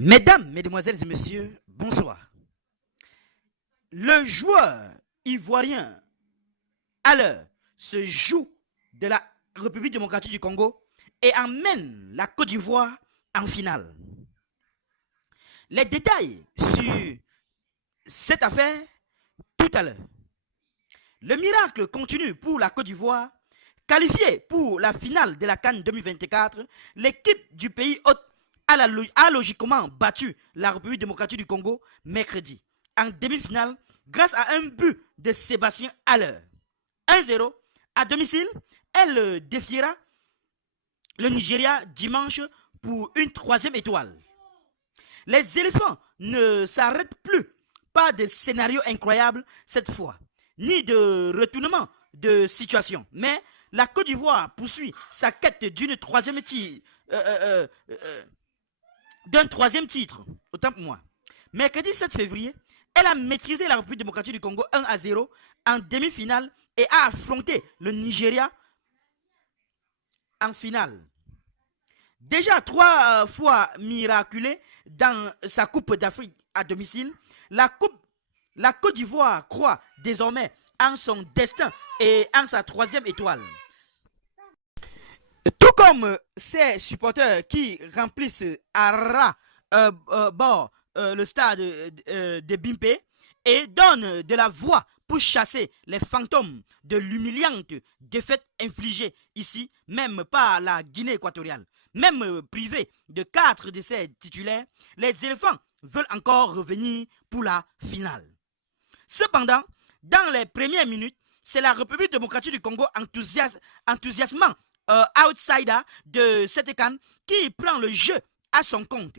Mesdames, Mesdemoiselles et Messieurs, bonsoir. Le joueur ivoirien à l'heure se joue de la République démocratique du Congo et emmène la Côte d'Ivoire en finale. Les détails sur cette affaire tout à l'heure. Le miracle continue pour la Côte d'Ivoire. Qualifiée pour la finale de la CAN 2024, l'équipe du pays hôte a logiquement battu la République démocratique du Congo mercredi en demi-finale grâce à un but de Sébastien Haller. 1-0 à domicile, elle défiera le Nigeria dimanche pour une troisième étoile. Les éléphants ne s'arrêtent plus, pas de scénario incroyable cette fois, ni de retournement de situation, mais la Côte d'Ivoire poursuit sa quête d'un troisième titre, autant pour moi. Mercredi 7 février, elle a maîtrisé la République démocratique du Congo 1-0 en demi-finale et a affronté le Nigeria en finale. Déjà 3 fois miraculée dans sa Coupe d'Afrique à domicile, la Côte d'Ivoire croit désormais en son destin et en sa troisième étoile. Tout comme ces supporters qui remplissent à ras bord le stade de Bimpe et donnent de la voix pour chasser les fantômes de l'humiliante défaite infligée ici, même par la Guinée équatoriale. Même privé de 4 de ses titulaires, les éléphants veulent encore revenir pour la finale. Cependant, dans les premières minutes, c'est la République démocratique du Congo enthousiasmant outsider de cette CAN qui prend le jeu à son compte.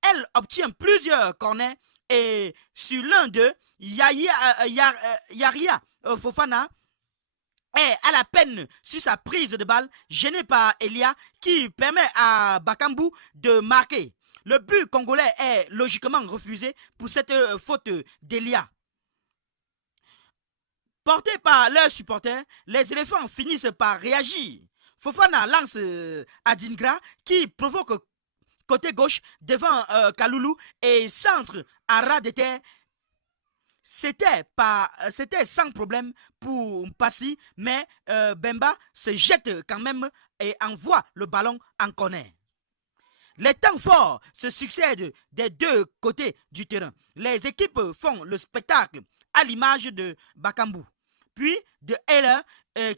Elle obtient plusieurs corners et sur l'un d'eux, Yaria Fofana est à la peine sur sa prise de balle, gêné par Elia qui permet à Bakambu de marquer. Le but congolais est logiquement refusé pour cette faute d'Elia. Portés par leurs supporters, les éléphants finissent par réagir. Fofana lance Adingra qui provoque côté gauche devant Kaloulou et centre à ras de terre. C'était sans problème pour Passy, mais Bemba se jette quand même et envoie le ballon en corner. Les temps forts se succèdent des deux côtés du terrain. Les équipes font le spectacle à l'image de Bakambu, puis de Heller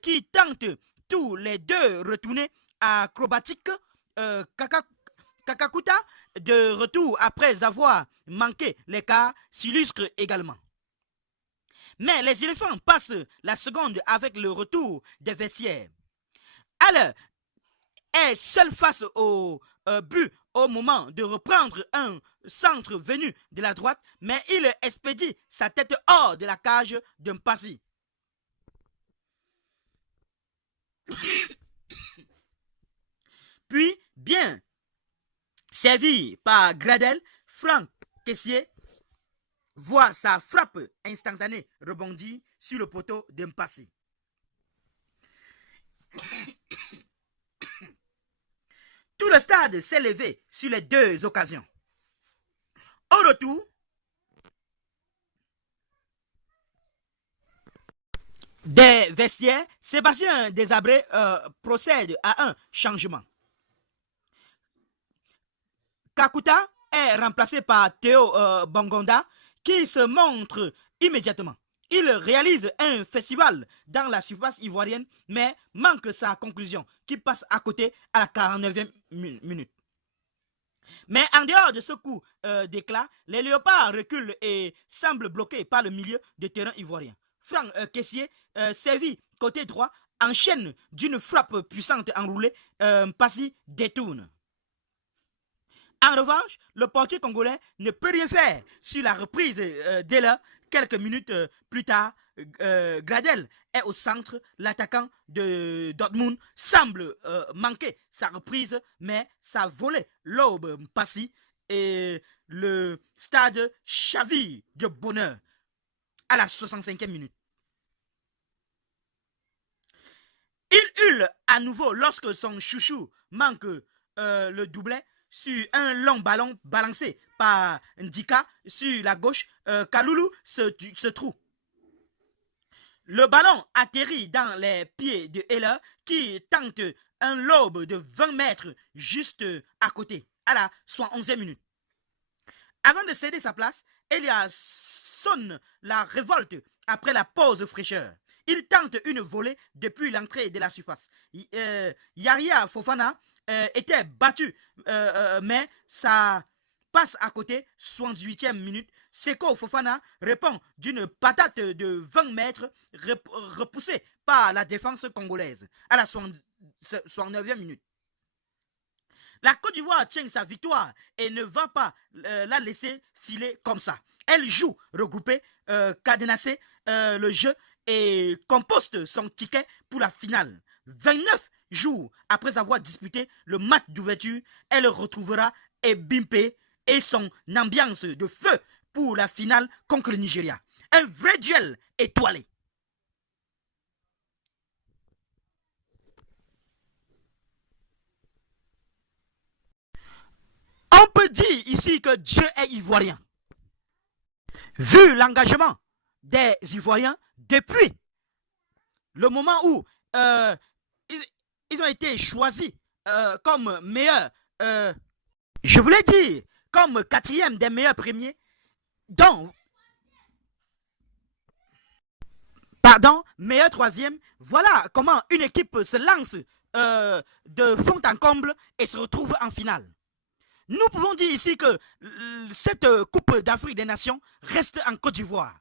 qui tente tous les deux retourner acrobatique. Kakakuta, de retour après avoir manqué l'écart, s'illustre également. Mais les éléphants passent la seconde avec le retour des vestiaires. Haller est seul face au but au moment de reprendre un centre venu de la droite, mais il expédie sa tête hors de la cage d'un Passy. Puis, bien servi par Gradel, Franck Kessié voit sa frappe instantanée rebondir sur le poteau d'Mpassi. Tout le stade s'est levé sur les deux occasions. Au retour, des vestiaires, Sébastien Desabré procède à un changement. Kakuta est remplacé par Théo Bongonda qui se montre immédiatement. Il réalise un festival dans la surface ivoirienne mais manque sa conclusion qui passe à côté à la 49e minute. Mais en dehors de ce coup d'éclat, les Léopards reculent et semblent bloqués par le milieu de terrain ivoirien. Franck Kessié, servi côté droit, enchaîne d'une frappe puissante enroulée, Passy détourne. En revanche, le portier congolais ne peut rien faire sur la reprise dès là. Quelques minutes plus tard, Gradel est au centre. L'attaquant de Dortmund semble manquer sa reprise, mais sa volée l'aube Passy et le stade chavire de bonheur à la 65e minute. Il hurle à nouveau lorsque son chouchou manque le doublet sur un long ballon balancé par Ndika sur la gauche. Kalulu se trouve. Le ballon atterrit dans les pieds de Heller qui tente un lob de 20 mètres juste à côté, à la 71e minute. Avant de céder sa place, Elia sonne la révolte après la pause fraîcheur. Il tente une volée depuis l'entrée de la surface. Yaria Fofana était battu, mais ça passe à côté, 78e minute. Seko Fofana répond d'une patate de 20 mètres repoussée par la défense congolaise à la 69e minute. La Côte d'Ivoire tient sa victoire et ne va pas la laisser filer comme ça. Elle joue regroupée, cadenassée le jeu et composte son ticket pour la finale. 29 jours après avoir disputé le match d'ouverture, elle retrouvera Ebimpe et son ambiance de feu pour la finale contre le Nigeria. Un vrai duel étoilé. On peut dire ici que Dieu est ivoirien. Vu l'engagement des Ivoiriens depuis le moment où ils ont été choisis comme meilleurs, je voulais dire comme 4e des meilleurs premiers, meilleur 3e. Voilà comment une équipe se lance de fond en comble et se retrouve en finale. Nous pouvons dire ici que cette Coupe d'Afrique des Nations reste en Côte d'Ivoire.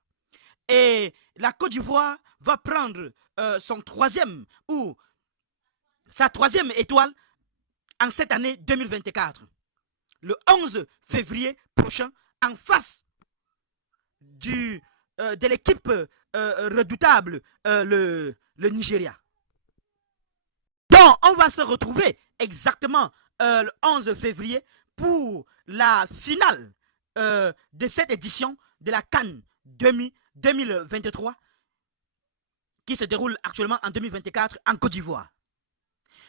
Et la Côte d'Ivoire va prendre sa 3e étoile en cette année 2024. Le 11 février prochain, en face de l'équipe redoutable, le Nigeria. Donc, on va se retrouver exactement le 11 février pour la finale de cette édition de la CAN 2023 qui se déroule actuellement en 2024 en Côte d'Ivoire.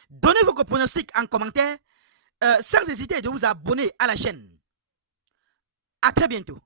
Donnez vos pronostics en commentaire sans hésiter de vous abonner à la chaîne. À très bientôt.